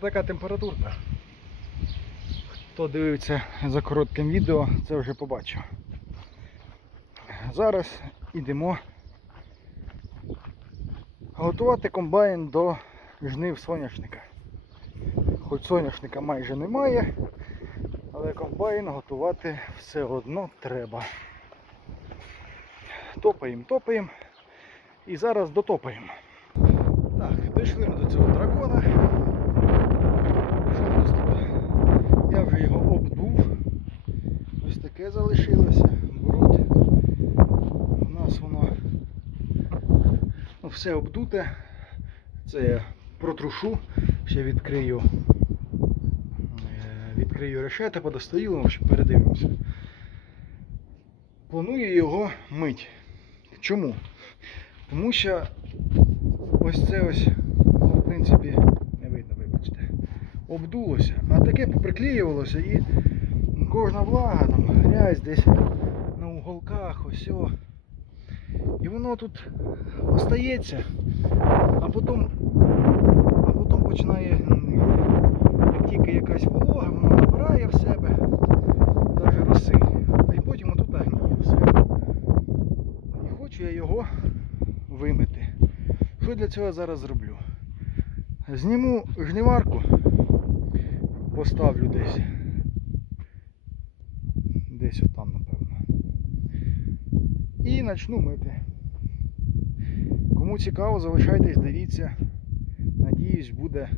Така температурка. Хто дивився за коротким відео, це вже побачив. Зараз йдемо готувати комбайн до жнив соняшника. Хоч соняшника майже немає, але комбайн готувати все одно треба. Топаємо, топаємо і зараз дотопаємо. Так, дійшли ми до цього дракона. Що в нас тут? Я вже його обдув. Ось таке залишилося. Бруд. У нас воно ну, все обдуте. Це я протрушу, ще відкрию. е, Відкрию решета, подостаю, в общем, передивимося. Планую його мить. Чому? Тому що ось це ось, в принципі, не видно, вибачте, обдулося, а таке поприклеювалося і кожна влага, там, грязь десь на уголках, ось. І воно тут остається, а потім, а потім починає гнити. Як тільки якась волога, воно набирає в себе, навіть роси, а потім отут гніє все. І хочу я його вимити. Що для цього я зараз зроблю? Зніму жниварку, поставлю десь. Десь отам, напевно. І почну мити. Кому цікаво, залишайтесь, дивіться. Надіюсь, буде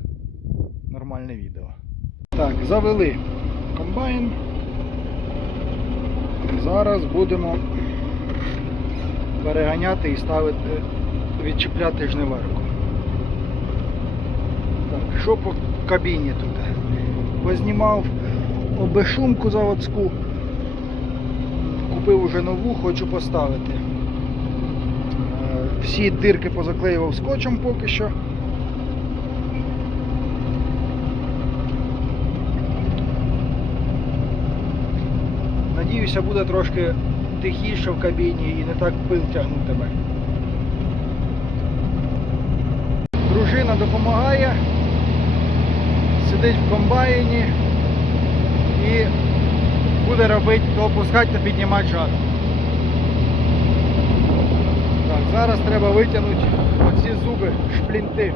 нормальне відео. Так, завели комбайн. Зараз будемо переганяти і ставити, відчіпляти жниварку. Так, що по кабіні тут? Познімав обешумку заводську. Купив уже нову, хочу поставити. Е, Всі дирки позаклеював скотчем поки що. Надіюся, буде трошки тихіше в кабіні і не так пил тягнутиме. Дружина допомагає, сидить в комбайні буде робити, то опускати та піднімати жар. Так, зараз треба витягнути оці зуби, шплінти.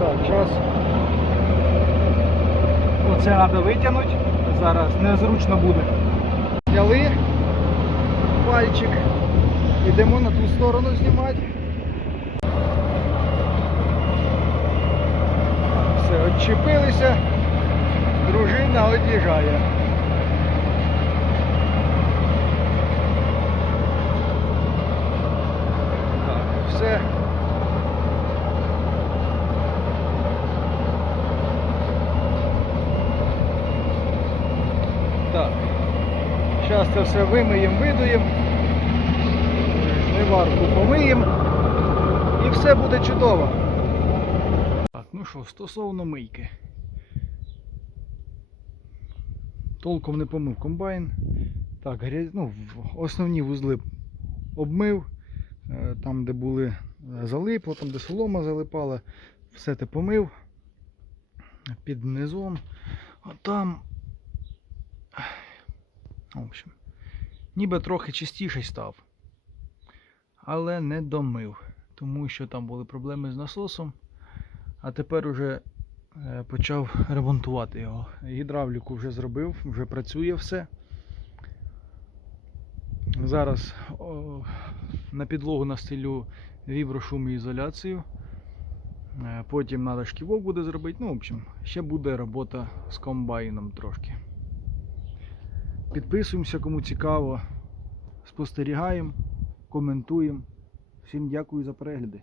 Так, зараз. Оце треба витягнути. Зараз незручно буде. Взяли пальчик. Йдемо на ту сторону знімати. Все, відчепилися. Дружина од'їжджає. Так, все. Так. Зараз це все вимиємо, видуємо. Жниварку помиємо. І все буде чудово. Так, ну що, стосовно мийки. Толком не помив комбайн. Так, ну, основні вузли обмив. Е, Там, де були е, залипло, там, де солома залипала, все те помив. Під низом. А там в общем, ніби трохи чистіший став, але не домив, тому що там були проблеми з насосом, а тепер уже е, почав ремонтувати його. Гідравліку вже зробив, вже працює все. Зараз о, на підлогу настелю віброшумоізоляцію. Е, Потім треба шківок буде зробити. Ну, в общем, ще буде робота з комбайном трошки. Підписуємося, кому цікаво. Спостерігаємо, коментуємо. Всім дякую за перегляди.